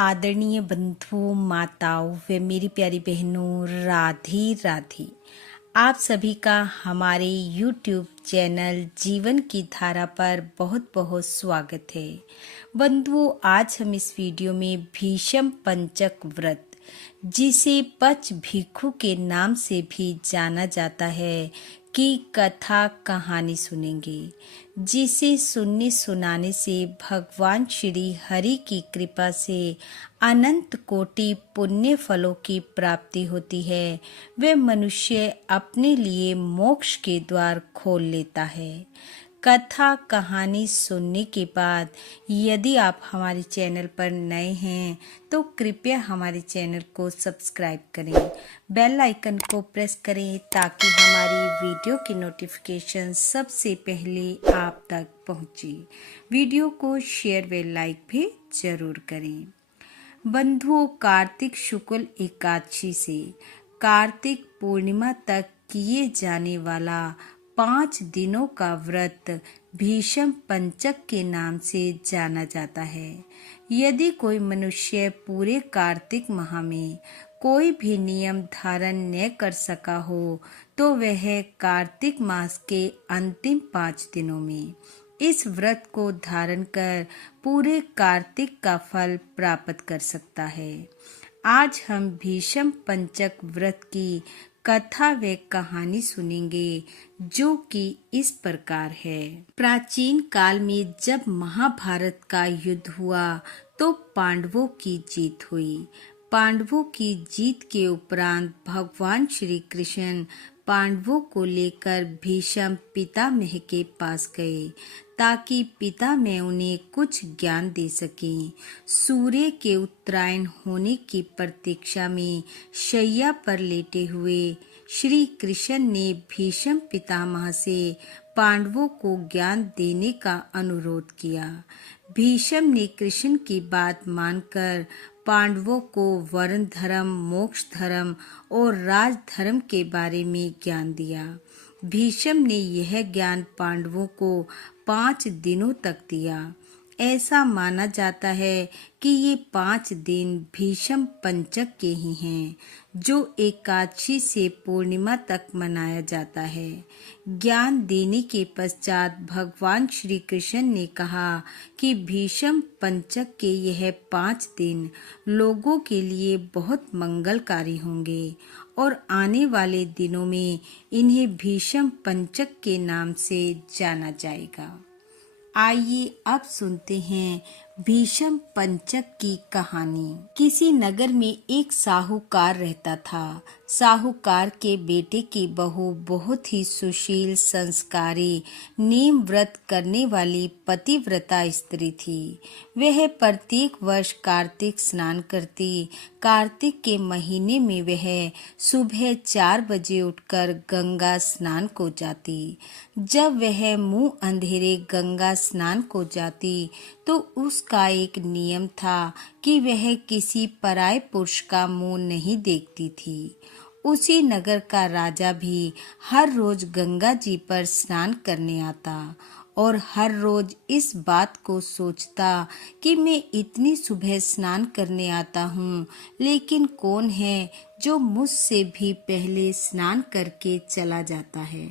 आदरणीय बंधुओं, माताओं व मेरी प्यारी बहनों, राधे राधे। आप सभी का हमारे YouTube चैनल जीवन की धारा पर बहुत बहुत स्वागत है। बंधुओं, आज हम इस वीडियो में भीष्म पंचक व्रत, जिसे पच भिक्षु के नाम से भी जाना जाता है, की कथा कहानी सुनेंगे, जिसे सुनने सुनाने से भगवान श्री हरि की कृपा से अनंत कोटि पुण्य फलों की प्राप्ति होती है। वे मनुष्य अपने लिए मोक्ष के द्वार खोल लेता है। कथा कहानी सुनने के बाद यदि आप हमारे चैनल पर नए हैं तो कृपया हमारे चैनल को सब्सक्राइब करें, बेल आइकन को प्रेस करें ताकि हमारी वीडियो की नोटिफिकेशन सबसे पहले आप तक पहुंचे। वीडियो को शेयर व लाइक भी जरूर करें। बंधुओं, कार्तिक शुक्ल एकादशी से कार्तिक पूर्णिमा तक किए जाने वाला 5 दिनों का व्रत भीष्म पंचक के नाम से जाना जाता है। यदि कोई मनुष्य पूरे कार्तिक माह में कोई भी नियम धारण न कर सका हो तो वह कार्तिक मास के अंतिम 5 दिनों में इस व्रत को धारण कर पूरे कार्तिक का फल प्राप्त कर सकता है। आज हम भीष्म पंचक व्रत की कथा व कहानी सुनेंगे, जो कि इस प्रकार है। प्राचीन काल में जब महाभारत का युद्ध हुआ तो पांडवों की जीत हुई। पांडवों की जीत के उपरांत भगवान श्री कृष्ण पांडवों को लेकर भीष्म पितामह के पास गए ताकि पितामह उन्हें कुछ ज्ञान दे सकें। सूर्य के उत्तरायण होने की प्रतीक्षा में शैया पर लेटे हुए श्री कृष्ण ने भीष्म पितामह से पांडवों को ज्ञान देने का अनुरोध किया। भीष्म ने कृष्ण की बात मानकर पांडवों को वर्ण धर्म, मोक्ष धर्म और राज धर्म के बारे में ज्ञान दिया। भीष्म ने यह ज्ञान पांडवों को 5 दिनों तक दिया। ऐसा माना जाता है कि ये 5 दिन भीष्म पंचक के ही हैं, जो एकादशी से पूर्णिमा तक मनाया जाता है। ज्ञान देने के पश्चात भगवान श्री कृष्ण ने कहा कि भीष्म पंचक के यह 5 दिन लोगों के लिए बहुत मंगलकारी होंगे और आने वाले दिनों में इन्हें भीष्म पंचक के नाम से जाना जाएगा। आइए अब सुनते हैं भीष्म पंचक की कहानी। किसी नगर में एक साहूकार रहता था। साहूकार के बेटे की बहू बहुत ही सुशील, संस्कारी, नेम व्रत करने वाली पतिव्रता स्त्री थी। वह प्रत्येक वर्ष कार्तिक स्नान करती। कार्तिक के महीने में वह सुबह 4 बजे उठकर गंगा स्नान को जाती। जब वह मुंह अंधेरे गंगा स्नान को जाती तो उसका एक नियम था कि वह किसी पराये पुरुष का मुंह नहीं देखती थी। उसी नगर का राजा भी हर रोज गंगा जी पर स्नान करने आता और हर रोज इस बात को सोचता कि मैं इतनी सुबह स्नान करने आता हूँ, लेकिन कौन है जो मुझसे भी पहले स्नान करके चला जाता है।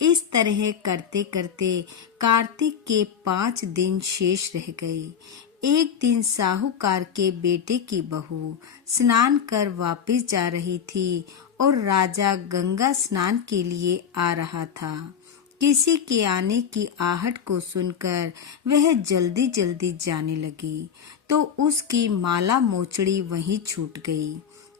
इस तरह करते करते कार्तिक के 5 दिन शेष रह गए। एक दिन साहूकार के बेटे की बहू स्नान कर वापस जा रही थी और राजा गंगा स्नान के लिए आ रहा था। किसी के आने की आहट को सुनकर वह जल्दी जल्दी जाने लगी तो उसकी माला मोचड़ी वहीं छूट गई।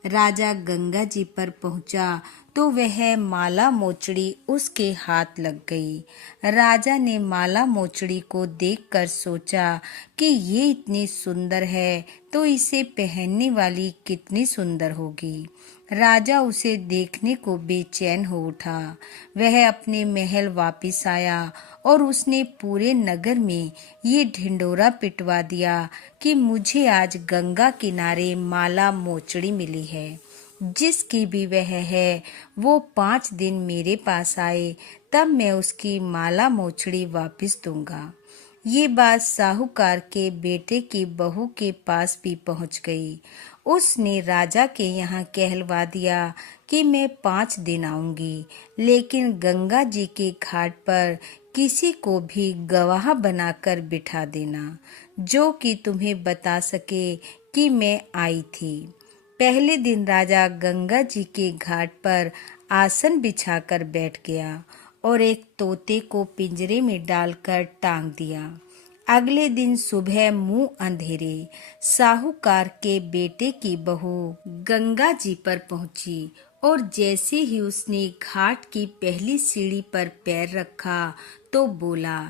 राजा गंगा जी पर पहुंचा तो वह माला मोचड़ी उसके हाथ लग गई। राजा ने माला मोचड़ी को देखकर सोचा कि ये इतनी सुंदर है तो इसे पहनने वाली कितनी सुंदर होगी। राजा उसे देखने को बेचैन हो उठा। वह अपने महल वापस आया और उसने पूरे नगर में ये ढिंढोरा पिटवा दिया कि मुझे आज गंगा किनारे माला मोचड़ी मिली है। जिसकी भी वह है वो 5 दिन मेरे पास आए, तब मैं उसकी माला मोचड़ी वापस दूंगा। ये बात साहूकार के बेटे की बहू के पास भी पहुंच गई। उसने राजा के यहाँ कहलवा दिया कि मैं 5 दिन आऊंगी, लेकिन गंगा जी के घाट पर किसी को भी गवाह बनाकर बिठा देना, जो कि तुम्हें बता सके कि मैं आई थी। पहले दिन राजा गंगा जी के घाट पर आसन बिछाकर बैठ गया और एक तोते को पिंजरे में डालकर टांग दिया। अगले दिन सुबह मुंह अंधेरे साहूकार के बेटे की बहू गंगा जी पर पहुंची और जैसे ही उसने घाट की पहली सीढ़ी पर पैर रखा तो बोला,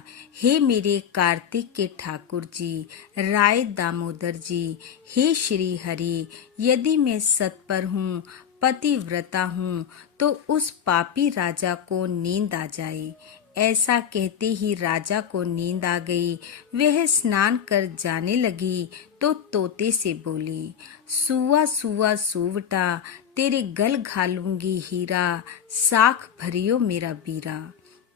हे मेरे कार्तिक के ठाकुर जी, राय दामोदर जी, हे श्री हरि, यदि मैं सत्पर हूँ, पतिव्रता हूँ, तो उस पापी राजा को नींद आ जाए। ऐसा कहते ही राजा को नींद आ गई। वह स्नान कर जाने लगी तो तोते से बोली, सुआ सुआ सुवटा, तेरे गल घालूंगी हीरा, साख भरियो मेरा बीरा।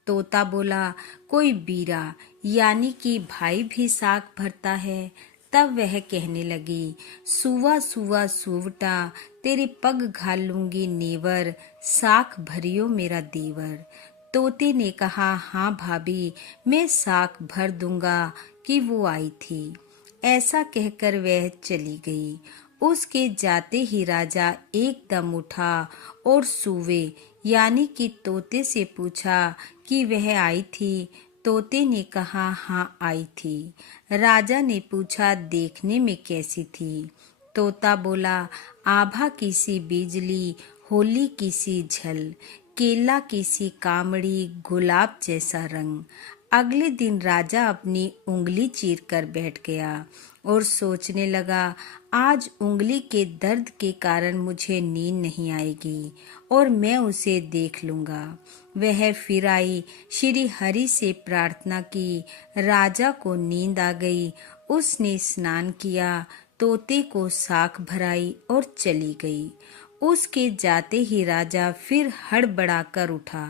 तोता बोला, कोई बीरा यानी कि भाई भी साख भरता है। तब वह कहने लगी, सुआ सुआ सुवटा, तेरे पग घालूंगी नेवर, साख भरियो मेरा देवर। तोते ने कहा, हाँ भाभी, मैं साख भर दूंगा कि वो आई थी। ऐसा कहकर वह चली गई। उसके जाते ही राजा एकदम उठा और सूवे यानी कि तोते से पूछा कि वह आई थी। तोते ने कहा, हाँ आई थी। राजा ने पूछा, देखने में कैसी थी? तोता बोला, आभा की सी बिजली, होली की सी झल, केला की सी कामड़ी, गुलाब जैसा रंग। अगले दिन राजा अपनी उंगली चीर कर बैठ गया और सोचने लगा, आज उंगली के दर्द के कारण मुझे नींद नहीं आएगी और मैं उसे देख लूंगा। वह फिर आई, श्री हरि से प्रार्थना की। राजा को नींद आ गई। उसने स्नान किया, तोते को साख भराई और चली गई। उसके जाते ही राजा फिर हड़बड़ाकर उठा।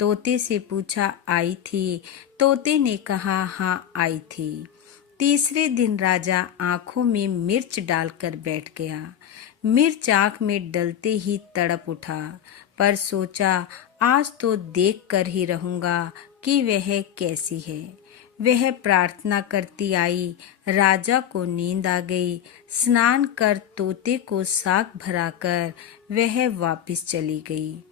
तोते से पूछा, आई थी? तोते ने कहा, हाँ आई थी। तीसरे दिन राजा आंखों में मिर्च डालकर बैठ गया। मिर्च आंख में डलते ही तड़प उठा, पर सोचा, आज तो देख कर ही रहूंगा कि वह कैसी है। वह प्रार्थना करती आई। राजा को नींद आ गई। स्नान कर तोते को साग भराकर वह वापस चली गई।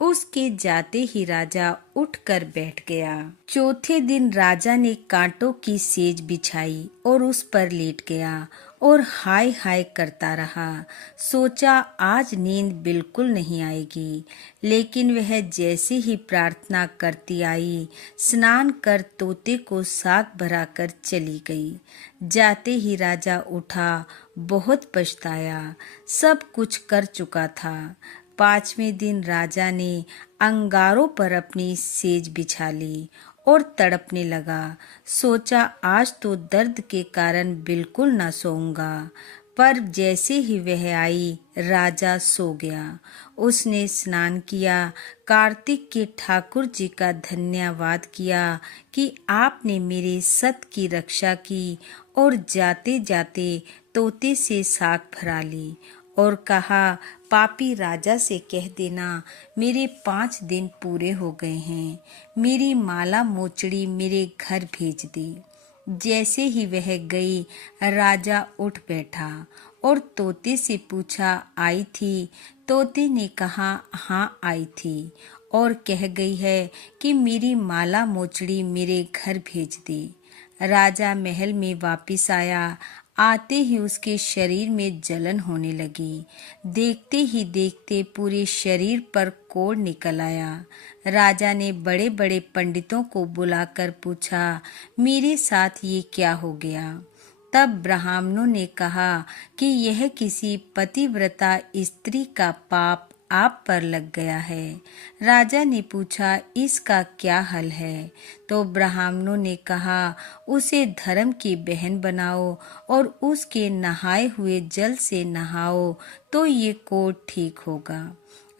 उसके जाते ही राजा उठकर बैठ गया। चौथे दिन राजा ने कांटों की सेज बिछाई और उस पर लेट गया और हाय हाय करता रहा। सोचा, आज नींद बिल्कुल नहीं आएगी। लेकिन वह जैसे ही प्रार्थना करती आई, स्नान कर तोते को साग भराकर चली गई। जाते ही राजा उठा, बहुत पछताया, सब कुछ कर चुका था। 5वें दिन राजा ने अंगारों पर अपनी सेज बिछा ली और तड़पने लगा। सोचा, आज तो दर्द के कारण बिल्कुल न सोऊंगा। पर जैसे ही वह आई, राजा सो गया। उसने स्नान किया, कार्तिक के ठाकुर जी का धन्यवाद किया कि आपने मेरे सत की रक्षा की और जाते जाते तोते से साग भरा ली और कहा, पापी राजा से कह देना, मेरे 5 दिन पूरे हो गए हैं, मेरी माला मोचड़ी मेरे घर भेज दी। जैसे ही वह गई, राजा उठ बैठा और तोते से पूछा, आई थी? तोते ने कहा, हाँ आई थी और कह गई है कि मेरी माला मोचड़ी मेरे घर भेज दी। राजा महल में वापस आया। आते ही उसके शरीर में जलन होने लगी। देखते ही देखते पूरे शरीर पर कोढ़ निकल आया। राजा ने बड़े बड़े पंडितों को बुलाकर पूछा, मेरे साथ ये क्या हो गया? तब ब्राह्मणों ने कहा कि यह किसी पतिव्रता स्त्री का पाप आप पर लग गया है। राजा ने पूछा, इसका क्या हल है? तो ब्राह्मणों ने कहा, उसे धर्म की बहन बनाओ और उसके नहाए हुए जल से नहाओ तो ये कोढ़ ठीक होगा।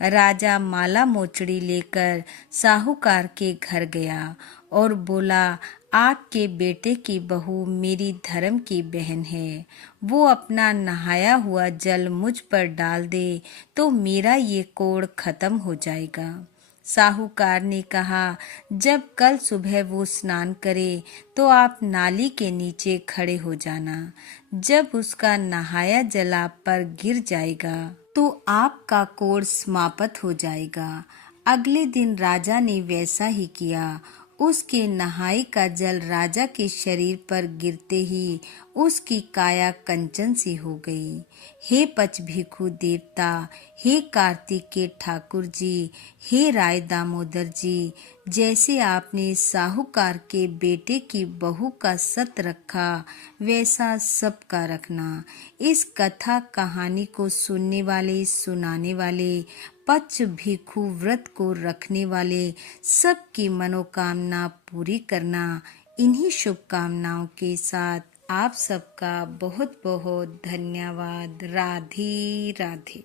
राजा माला मोचड़ी लेकर साहूकार के घर गया और बोला, आपके बेटे की बहू मेरी धर्म की बहन है। वो अपना नहाया हुआ जल मुझ पर डाल दे तो मेरा ये कोड़ खत्म हो जाएगा। साहूकार ने कहा, जब कल सुबह वो स्नान करे तो आप नाली के नीचे खड़े हो जाना। जब उसका नहाया जल आप पर गिर जाएगा तो आपका कोड़ समाप्त हो जाएगा। अगले दिन राजा ने वैसा ही किया। उसके नहाई का जल राजा के शरीर पर गिरते ही उसकी काया कंचन सी हो गई। हे पच भिखु देवता, हे कार्तिक के ठाकुर जी, हे राय दामोदर जी, जैसे आपने साहूकार के बेटे की बहू का सत रखा वैसा सबका रखना। इस कथा कहानी को सुनने वाले, सुनाने वाले, पच भिखु व्रत को रखने वाले सबकी मनोकामना पूरी करना। इन्हीं शुभकामनाओं के साथ आप सबका बहुत बहुत धन्यवाद। राधे राधे।